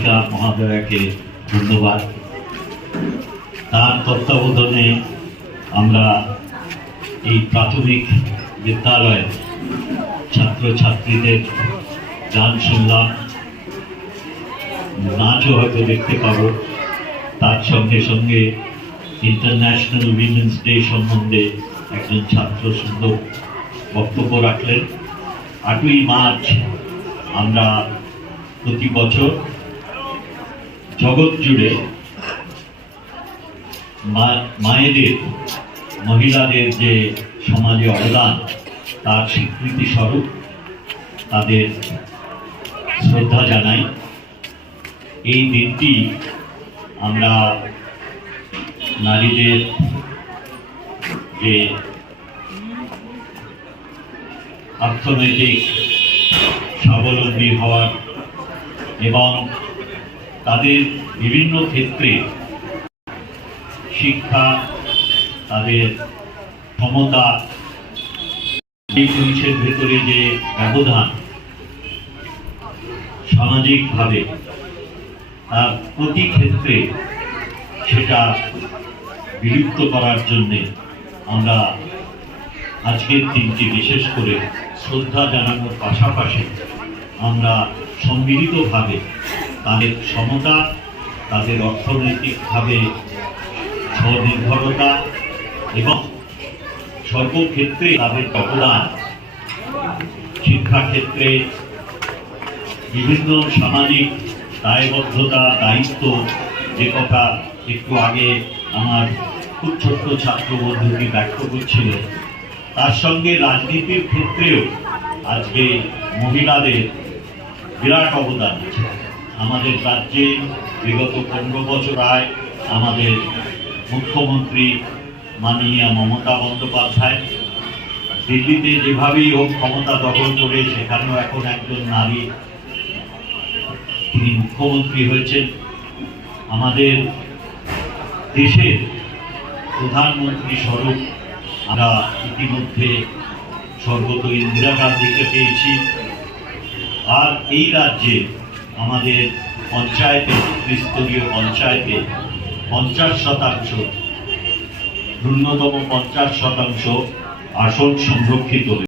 শিক্ষিকা মহাদয়াকে ধন্যবাদ। তার তত্ত্বাবধানে আমরা এই প্রাথমিক বিদ্যালয়ের ছাত্রছাত্রীদের গান শুনলাম, নাচও হয়তো দেখতে পাবো। তার সঙ্গে সঙ্গে ইন্টারন্যাশনাল উইমেন্স ডে সম্বন্ধে একজন ছাত্র সুন্দর বক্তব্য রাখলেন। 8ই মার্চ আমরা প্রতি বছর জগৎ জুড়ে মায়েদের, মহিলাদের যে সমাজে অবদান তার স্বীকৃতি স্বরূপ তাদের শ্রদ্ধা জানাই। এই দিনটি আমরা নারীদের যে অর্থনৈতিক স্বাবলম্বী হওয়ার এবং তাদের বিভিন্ন ক্ষেত্রে শিক্ষা, তাদের ক্ষমতা, এই পুরুষের ভেতরে যে ব্যবধান সামাজিকভাবে তার প্রতি ক্ষেত্রে সেটা বিলুপ্ত করার জন্যে আমরা আজকের দিনটি বিশেষ করে শ্রদ্ধা জানানোর পাশাপাশি আমরা সম্মিলিতভাবে তাদের সমতা, তাদের অর্থনৈতিকভাবে স্বনির্ভরতা এবং সর্বক্ষেত্রে তাদের অবদান, শিক্ষাক্ষেত্রে বিভিন্ন সামাজিক দায়বদ্ধতা, দায়িত্ব, যে কথা একটু আগে আমার খুব ছোট্ট ছাত্র বন্ধুটি ব্যক্ত করছিল, তার সঙ্গে রাজনীতির ক্ষেত্রেও আজকে মহিলাদের বিরাট অবদান আছে। আমাদের রাজ্যে বিগত 15 বছর আয় আমাদের মুখ্যমন্ত্রী মাননীয়া মমতা বন্দ্যোপাধ্যায় দিল্লিতে যেভাবেই হোক ক্ষমতা দখল করে সেখানেও এখন একজন নারী তিনি মুখ্যমন্ত্রী হয়েছেন। আমাদের দেশের প্রধানমন্ত্রী স্বরূপ আমরা ইতিমধ্যে স্বর্গত ইন্দিরা গান্ধীকে পেয়েছি। আর এই রাজ্যে আমাদের পঞ্চায়েতে, ত্রিস্তরীয় পঞ্চায়েতে 50%, ন্যূনতম 50% আসন সংরক্ষিত।